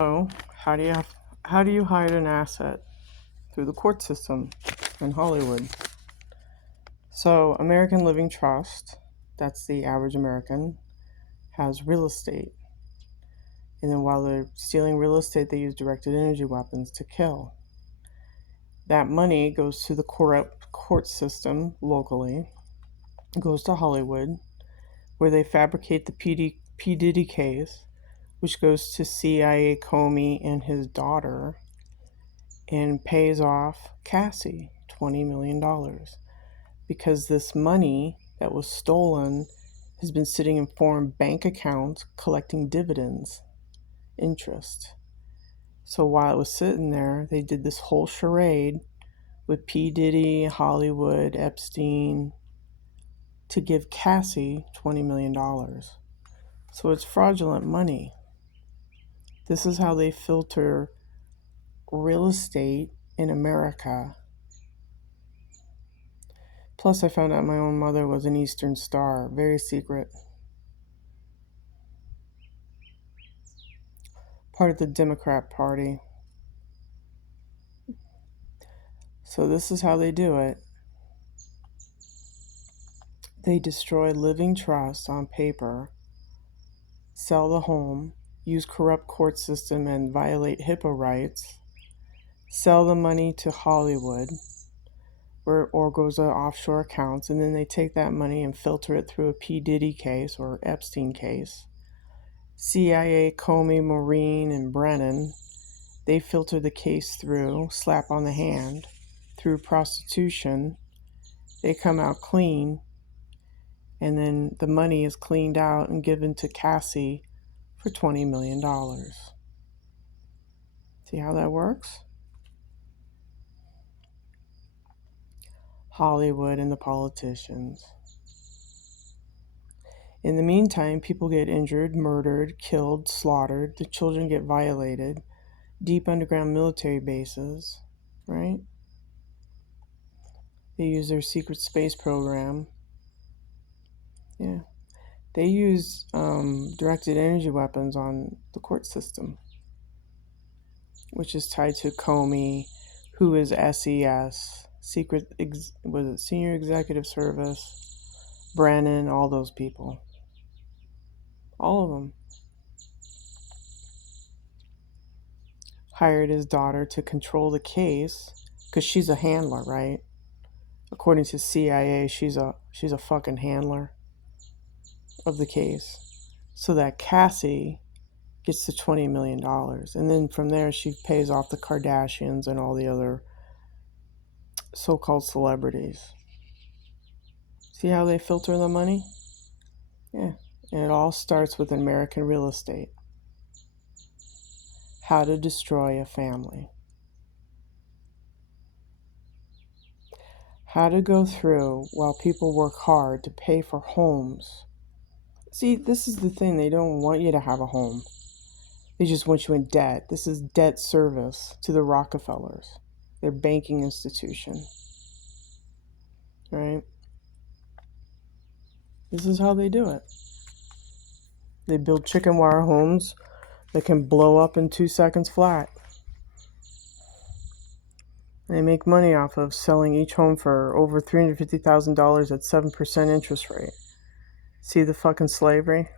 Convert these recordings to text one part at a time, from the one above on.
So, how do you hide an asset? Through the court system in Hollywood. So, American Living Trust, that's the average American, has real estate. And then while they're stealing real estate, they use directed energy weapons to kill. That money goes to the corrupt court system locally, goes to Hollywood, where they fabricate the P. Diddy case, which goes to CIA Comey and his daughter, and pays off Cassie $20 million because this money that was stolen has been sitting in foreign bank accounts collecting dividends, interest. So while it was sitting there, they did this whole charade with P. Diddy, Hollywood, Epstein to give Cassie $20 million. So it's fraudulent money. This is how they filter real estate in America. Plus, I found out my own mother was an Eastern Star, very secret. Part of the Democrat Party. So this is how they do it. They destroy living trust on paper, sell the home, use corrupt court system and violate HIPAA rights, sell the money to Hollywood or goes to offshore accounts, and then they take that money and filter it through a P. Diddy case or Epstein case. CIA, Comey, Maureen, and Brennan, they filter the case through, slap on the hand, through prostitution. They come out clean, and then the money is cleaned out and given to Cassie for $20 million. See how that works? Hollywood and the politicians. In the meantime, people get injured, murdered, killed, slaughtered. The children get violated. Deep underground military bases, right? They use their secret space program. Yeah. They use directed energy weapons on the court system, which is tied to Comey, who is SES, Senior Executive Service, Brennan, all those people. All of them. Hired his daughter to control the case, because she's a handler, right? According to CIA, she's a fucking handler of the case. So that Cassie gets the $20 million. And then from there, she pays off the Kardashians and all the other so-called celebrities. See how they filter the money? Yeah. And it all starts with American real estate. How to destroy a family. How to go through while people work hard to pay for homes. See, this is the thing. They don't want you to have a home. They just want you in debt. This is debt service to the Rockefellers, their banking institution. Right? This is how they do it. They build chicken wire homes that can blow up in 2 seconds flat. They make money off of selling each home for over $350,000 at 7% interest rate. See the fucking slavery?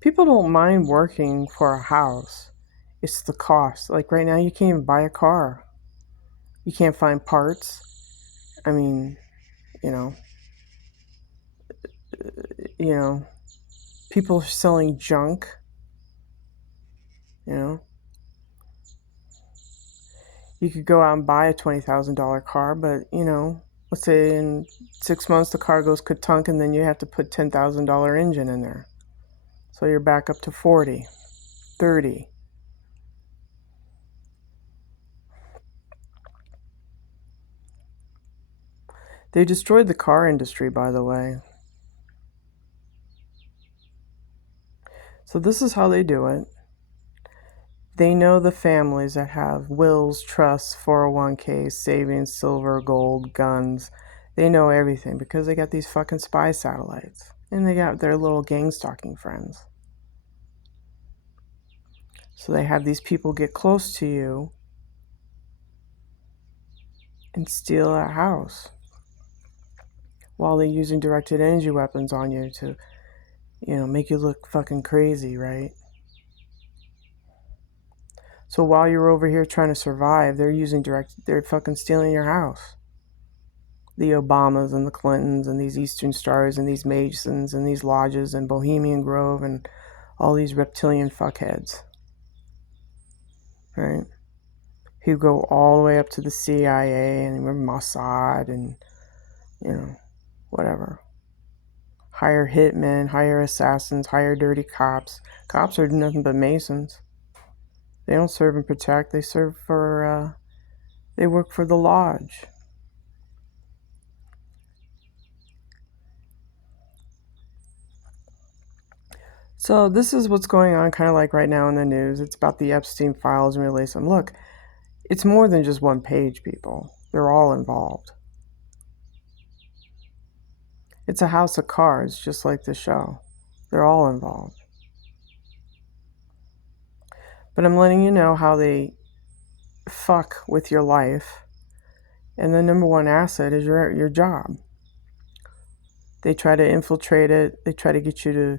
People don't mind working for a house. It's the cost. Like right now, you can't even buy a car. You can't find parts. I mean, you know, people are selling junk. You could go out and buy a $20,000 car, but let's say in 6 months the car goes ka-tunk, and then you have to put $10,000 engine in there. So you're back up to 40, 30. They destroyed the car industry, by the way. So this is how they do it. They know the families that have wills, trusts, 401ks, savings, silver, gold, guns. They know everything because they got these fucking spy satellites. And they got their little gang stalking friends. So they have these people get close to you and steal a house while they're using directed energy weapons on you to, make you look fucking crazy, right? So while you're over here trying to survive, they're fucking stealing your house. The Obamas and the Clintons and these Eastern Stars and these Masons and these lodges and Bohemian Grove and all these reptilian fuckheads, right? Who go all the way up to the CIA and Mossad and, whatever. Hire hitmen, hire assassins, hire dirty cops. Cops are nothing but Masons. They don't serve and protect. They work for the lodge. So this is what's going on kind of like right now in the news. It's about the Epstein files and release them. Look, it's more than just one page, people. They're all involved. It's a house of cards, just like the show. They're all involved. But I'm letting you know how they fuck with your life. And the number one asset is your job. They try to infiltrate it. They try to get you to,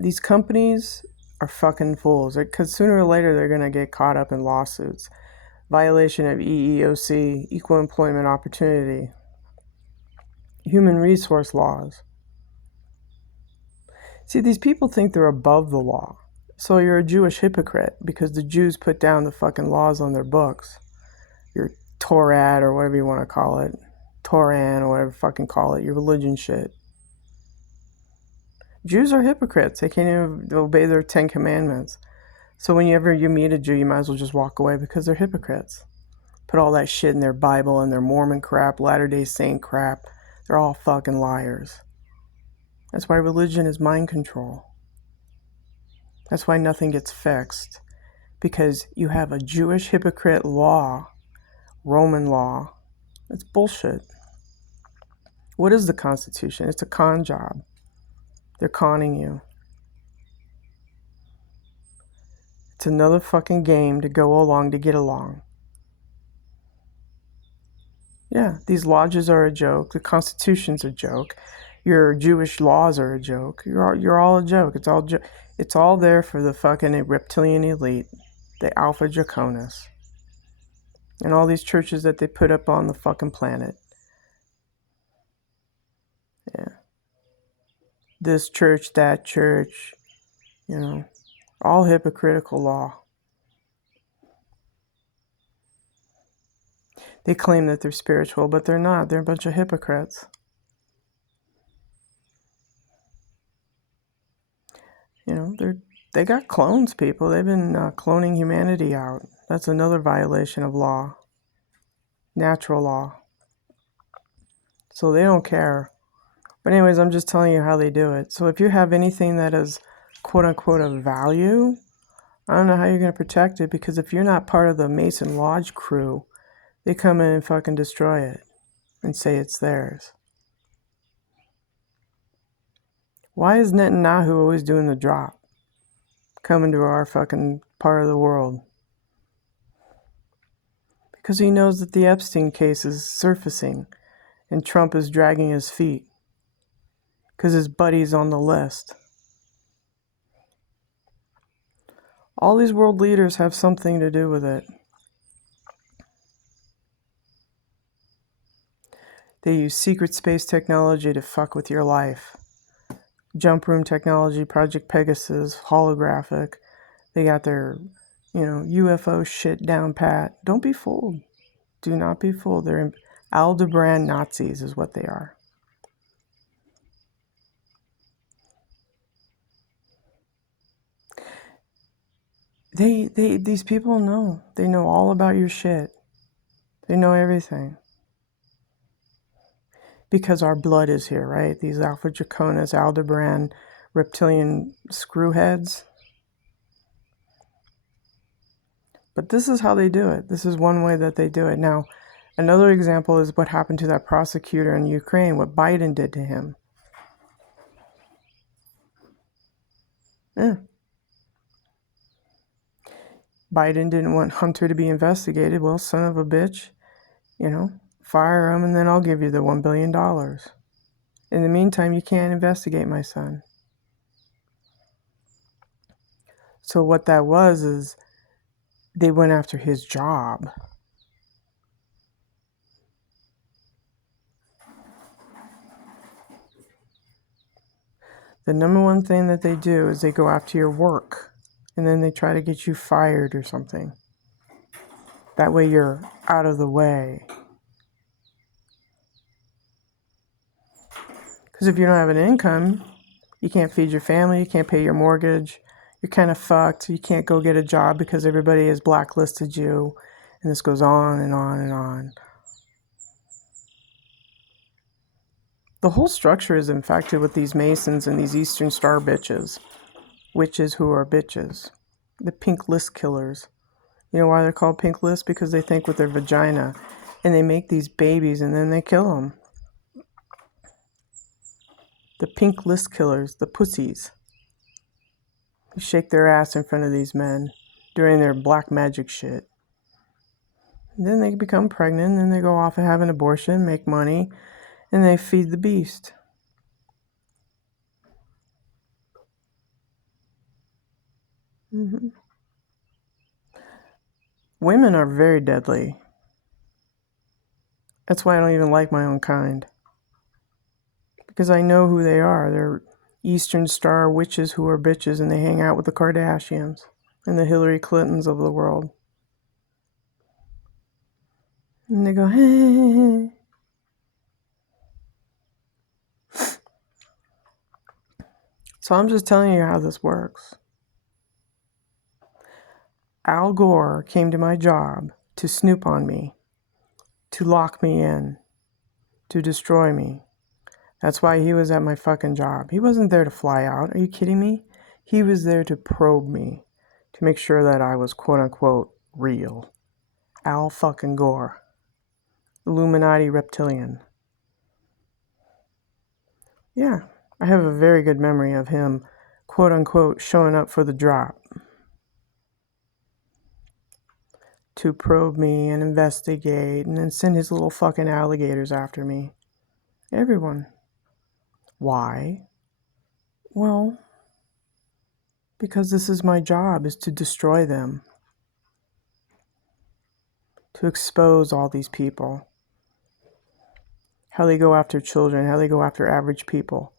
these companies are fucking fools. Because sooner or later they're going to get caught up in lawsuits. Violation of EEOC, Equal Employment Opportunity, human resource laws. See, these people think they're above the law. So you're a Jewish hypocrite because the Jews put down the fucking laws on their books. Your Torah or whatever you want to call it. Toran or whatever fucking call it. Your religion shit. Jews are hypocrites. They can't even obey their 10 commandments. So whenever you meet a Jew, you might as well just walk away because they're hypocrites. Put all that shit in their Bible and their Mormon crap, Latter-day Saint crap. They're all fucking liars. That's why religion is mind control. That's why nothing gets fixed. Because you have a Jewish hypocrite law, Roman law. It's bullshit. What is the Constitution? It's a con job. They're conning you. It's another fucking game to go along to get along. Yeah, these lodges are a joke. The Constitution's a joke. Your Jewish laws are a joke. You're all a joke. It's all there for the fucking reptilian elite, the Alpha Draconis, and all these churches that they put up on the fucking planet. Yeah. This church, that church, all hypocritical law. They claim that they're spiritual, but they're not. They're a bunch of hypocrites. They got clones, people. They've been cloning humanity out. That's another violation of law. Natural law. So they don't care. But anyways, I'm just telling you how they do it. So if you have anything that is quote unquote of value, I don't know how you're going to protect it, because if you're not part of the Mason Lodge crew, they come in and fucking destroy it and say it's theirs. Why is Netanyahu always doing the drop? Coming to our fucking part of the world. Because he knows that the Epstein case is surfacing and Trump is dragging his feet. Because his buddy's on the list. All these world leaders have something to do with it. They use secret space technology to fuck with your life. Jump room technology, Project Pegasus, holographic. They got their, UFO shit down pat. Don't be fooled. Do not be fooled. They're Aldebaran Nazis is what they are. These people know. They know all about your shit. They know everything. Because our blood is here, right? These Alpha Draconis, Aldebaran, reptilian screwheads. But this is how they do it. This is one way that they do it. Now, another example is what happened to that prosecutor in Ukraine, what Biden did to him. Yeah. Biden didn't want Hunter to be investigated. Well, son of a bitch, fire him and then I'll give you the $1 billion. In the meantime, you can't investigate my son. So what that was is they went after his job. The number one thing that they do is they go after your work, and then they try to get you fired or something. That way you're out of the way. Because if you don't have an income, you can't feed your family, you can't pay your mortgage, you're kind of fucked. You can't go get a job because everybody has blacklisted you, and this goes on and on and on. The whole structure is infected with these Masons and these Eastern Star bitches. Witches who are bitches. The pink list killers. You know why they're called pink list? Because they think with their vagina. And they make these babies and then they kill them. The pink list killers. The pussies. You shake their ass in front of these men during their black magic shit. And then they become pregnant and then they go off and have an abortion, make money, and they feed the beast. Mm-hmm. Women are very deadly. That's why I don't even like my own kind. Because I know who they are. They're Eastern Star witches who are bitches, and they hang out with the Kardashians and the Hillary Clintons of the world. And they go, hey. So I'm just telling you how this works. Al Gore came to my job to snoop on me, to lock me in, to destroy me. That's why he was at my fucking job. He wasn't there to fly out. Are you kidding me? He was there to probe me, to make sure that I was quote unquote real. Al fucking Gore. Illuminati reptilian. Yeah, I have a very good memory of him quote unquote showing up for the drop. To probe me and investigate and then send his little fucking alligators after me. Everyone. Why? Well, because this is my job, is to destroy them. To expose all these people. How they go after children, how they go after average people.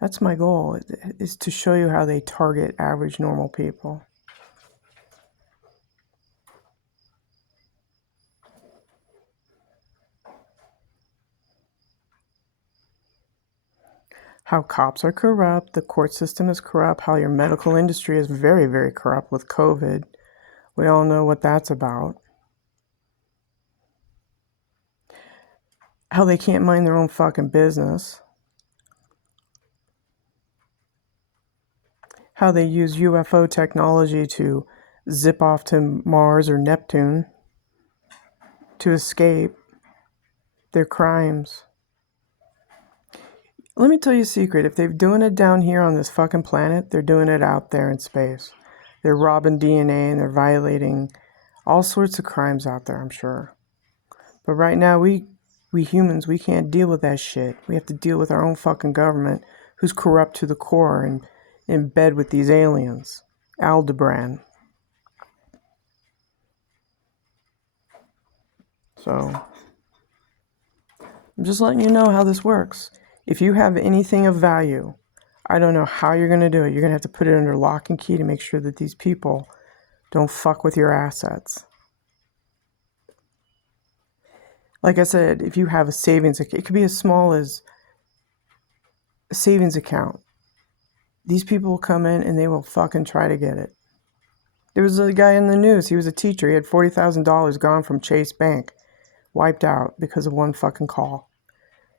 That's my goal, is to show you how they target average normal people. How cops are corrupt, the court system is corrupt, how your medical industry is very, very corrupt with COVID. We all know what that's about. How they can't mind their own fucking business. How they use UFO technology to zip off to Mars or Neptune to escape their crimes. Let me tell you a secret. If they're doing it down here on this fucking planet, they're doing it out there in space. They're robbing DNA and they're violating all sorts of crimes out there, I'm sure. But right now, we humans, we can't deal with that shit. We have to deal with our own fucking government, who's corrupt to the core and in bed with these aliens. Aldebaran. So, I'm just letting you know how this works. If you have anything of value, I don't know how you're going to do it. You're going to have to put it under lock and key to make sure that these people don't fuck with your assets. Like I said, if you have a savings, it could be as small as a savings account. These people will come in and they will fucking try to get it. There was a guy in the news. He was a teacher. He had $40,000 gone from Chase Bank, wiped out because of one fucking call.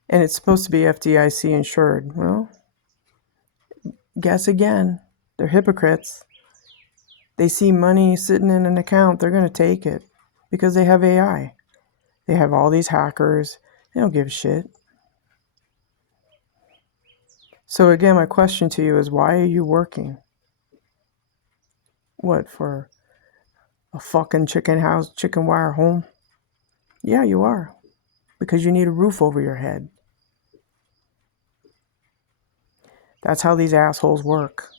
And it's supposed to be FDIC insured. Well, guess again. They're hypocrites. They see money sitting in an account, they're going to take it because they have AI. They have all these hackers. They don't give a shit. So again, my question to you is, why are you working? What, for a fucking chicken house, chicken wire home? Yeah, you are. Because you need a roof over your head. That's how these assholes work.